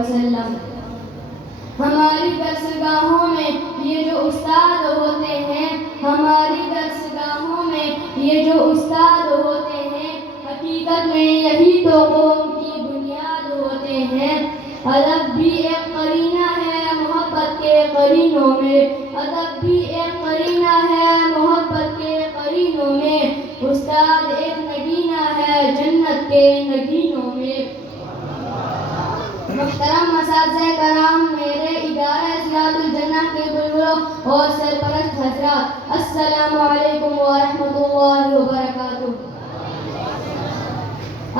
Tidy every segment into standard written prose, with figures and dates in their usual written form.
وسلم۔ ہماری درسگاہوں میں یہ جو استاد ہوتے ہیں، ہماری درسگاہوں میں یہ جو استاد ہوتے ہیں، حقیقت میں یہی تو قوم کی بنیاد ہوتے ہیں۔ ادب بھی ایک قرینہ ہے محبت کے قرینوں میں، ادب بھی ایک قرینہ ہے محبت کے قرینوں میں، استاد ایک نگینہ ہے جنت کے نگینوں میں۔ محترم اساتذہ کرام، میرے ادارہ صراط الجنہ کے بلبلوں اور سرپرست حضرات، السلام علیکم ورحمۃ اللہ وبرکاتہ۔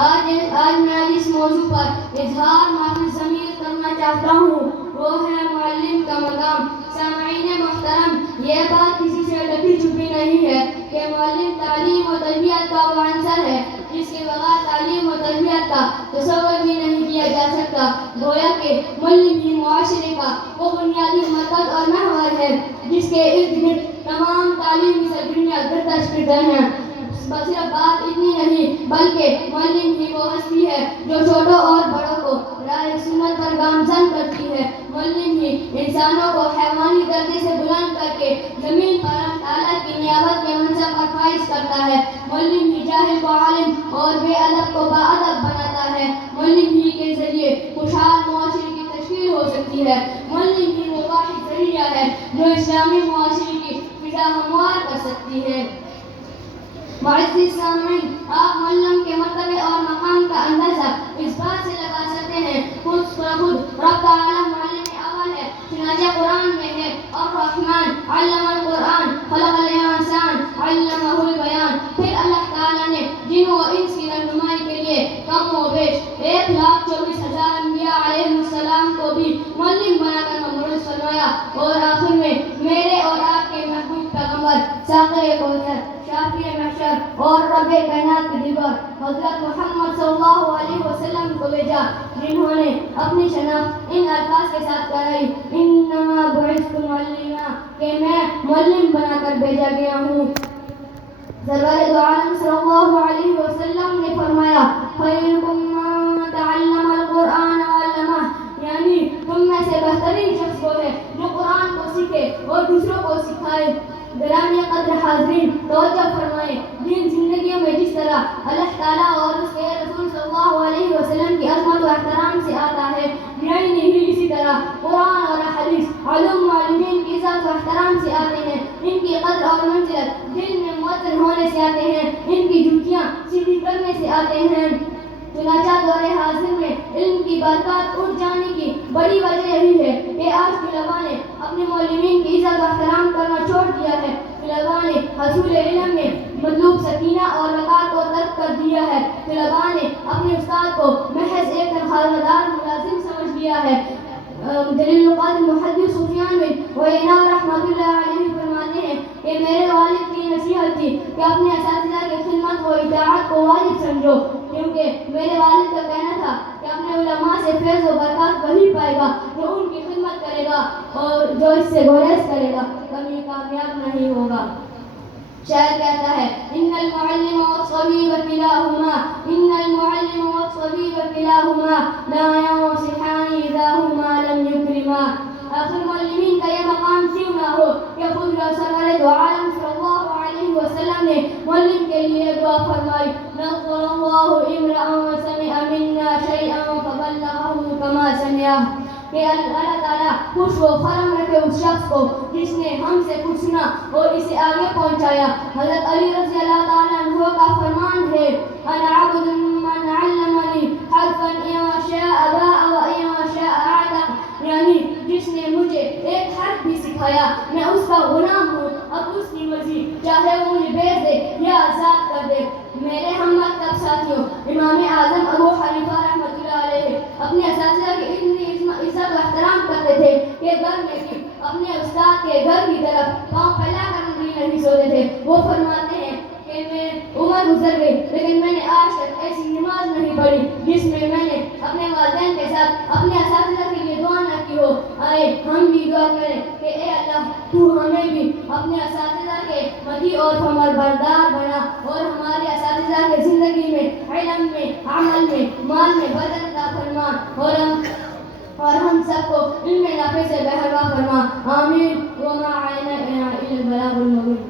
آج میں جس موضوع پر اظہار معافی ضمیر کرنا چاہتا ہوں وہ ہے معلم کا مقام۔ سامعین محترم، یہ بات کسی سے ڈھکی چھپی نہیں ہے کہ معلم تعلیم و تربیت کا وہ عنصر ہے جس کے بغیر تعلیم و تربیت کا تصور بھی نہیں کیا جا سکتا۔ گویا کہ معلم ہی معاشرے کا وہ بنیادی مرکز اور محور ہے جس کے ارد گرد تمام تعلیمی سرگرمیاں گردش کرتے ہیں۔ صرف بات اتنی نہیں بلکہ معلم ہی وہ ہستی ہے جو چھوٹوں اور بڑوں کو راہ سنت پر گامزن کرتی ہے۔ معلم ہی انسانوں کو حیوانی درجے سے بلند کر کے زمین پر اللہ تعالیٰ کی نیابت کے منصب پر فائز کرتا ہے۔ معلم ہی جاہل کو عالم اور بے ادب کو باادب بناتا ہے۔ معلم ہی کے ذریعے خوشحال معاشرے کی تشکیل ہو سکتی ہے۔ معلم ہی وہ واحد ذریعہ ہے جو اسلامی معاشرے کی فضا ہموار کر سکتی ہے۔ معزز سامعین، آپ معلم کے مرتبے اور مقام کا اندازہ اس بات سے لگا سکتے ہیں خود رب تعالیٰ معلم اول ہے، چنانچہ قرآن میں ہے الرحمن علم القرآن خلق الانسان علمہ البیان۔ پھر اللہ تعالیٰ نے جن و انس کی رہنمائی کے لیے کم و بیش 1,24,000 انبیاء علیہ السلام کو بھی معلم بنا کر مبعوث فرمایا، اور آخر میں میرے اور آپ کے محبوب پیغمبر ساقی کوثر، شافی محشر اور رب کائنات کے دلبر حضرت محمد صلی اللہ علیہ وسلم کو بھیجا، جنہوں نے اپنی شناخت ان الفاظ کے ساتھ کرائی، انما بعثت معلما، کہ میں معلم بنا کر بھیجا گیا ہوں۔ سرور دو عالم صلی اللہ علیہ وسلم نے فرمایا خیرکم من تعلم القرآن وعلمہ، یعنی تم میں سے بہترین شخص وہ ہے جو قرآن کو سیکھے اور دوسروں کو سکھائے۔ گرامی قدر حاضرین، توجہ فرمائیں، جن زندگیوں میں جس طرح اللہ تعالیٰ اور اس کے رسول صلی اللہ علیہ وسلم کی عظمت و احترام سے آتا ہے، نہیں اسی طرح قرآن اور حدیث علوم معلمین کی عزت و احترام سے آتے ہیں۔ ان کی قدر اور منزلت دل میں موطن ہونے سے آتے ہیں، ان کی جوتیاں سیدھی کرنے سے آتے ہیں۔ چنانچہ دور حاضر میں علم کی برکات اٹھ جانے کی بڑی وجہ یہی ہے کہ آج طلباء نے اپنے معلمین کی عزت و احترام کرنا چھوڑ دیا ہے۔ طلباء نے حصول علم میں مطلوب سکینہ اور وقار کو ترک کر دیا ہے۔ طلباء نے اپنے استاد کو محض ایک تنخواہ دار ملازم سمجھ لیا ہے۔ جلیل القدر محدث سفیان بن عیینہ رحمۃ اللہ علیہ فرماتے ہیں کہ میرے والد کی نصیحت تھی کہ اپنے اساتذہ کی خدمت و اطاعت کو واجب سمجھو، کیونکہ میرے والد کا کہنا تھا کہ اپنے علماء سے فیض و برکات وہی پائے گا جو ان کی خدمت کرے گا اور جو اس سے گریز کرے گا کبھی کامیاب نہیں ہوگا۔ شاعر کہتا ہے ان المعلم والطبیب کلاہما، ان المعلم والطبیب کلاہما لا ينصحان اذا ہما لم یکرما۔ آخر معلمین کا یہ مقام کیوں نہ ہو کہ خود سرور دو عالم صلی اللہ علیہ وسلم نے معلم کے لیے دعا فرمائی نظر اللہ امرأ سمع منا شیئا فبلغه کما سمعہ، کہ اللہ تعالیٰ خوش و خرم رکھے اس شخص کو جس نے ہم سے کچھ سنا اور اسے آگے پہنچایا۔ حضرت علی رضی اللہ تعالیٰ عنہ کا فرمان ہے انا عبد من علمنی حرفا ان شاء باء و ان شاء اعتق، یعنی جس نے مجھے ایک حرف بھی سکھایا میں اس کا غلام ہوں، اب اس کی مرضی چاہے وہ مجھے بیچ دے یا آزاد کر دے۔ میرے ہم مکتب ساتھیوں، امام اعظم ابو حنیفہ رحمۃ اللہ علیہ اپنے اساتذہ کی اتنی عزت و احترام کرتے تھے کہ گھر میں بھی اپنے استاد کے گھر کی طرف پاؤں پھیلا کر بھی نہیں سوتے تھے۔ وہ فرماتے ہیں کہ میں عمر گزر گئی لیکن میں نے آج تک ایسی نماز نہیں پڑھی جس میں نے اپنے والدین کے ساتھ اپنے اساتذہ کے لیے دعا نہ کی ہو۔ آئے ہم بھی دعا کریں کہ اے اللہ تو ہمیں بھی اپنے اساتذہ کے مطیع اور فرمانبردار بنا اور ہمارے اساتذہ کے زندگی میں علم میں عمل میں مال میں برکت عطا فرما، علم نافع سے بہروا فرما. آمین. وما علینا الا البلاغ المبین.